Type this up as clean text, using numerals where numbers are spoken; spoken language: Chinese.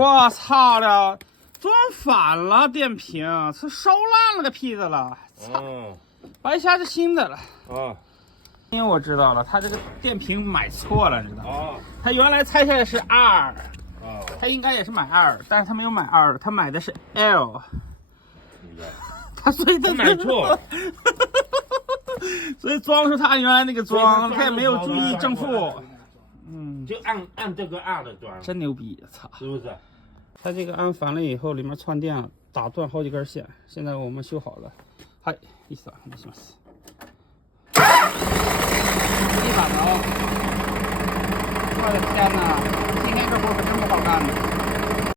我操了，装反了电瓶，是烧烂了个屁的了。操，白瞎是新的了。因为我知道了，他这个电瓶买错了，知道吗？他原来拆下来是 R，他应该也是买 R，但是他没有买 R，他买的是 L。他所以他买错，所以装出他原来那个装，他也没有注意正负。就按这个 R 的装，真牛逼，操！是不是？它这个安烦了以后，里面串电了，打断好几根线。现在我们修好了。はい、いいっすわ、お願いします。一把刀！我的天哪，今天这活可真不好干呢。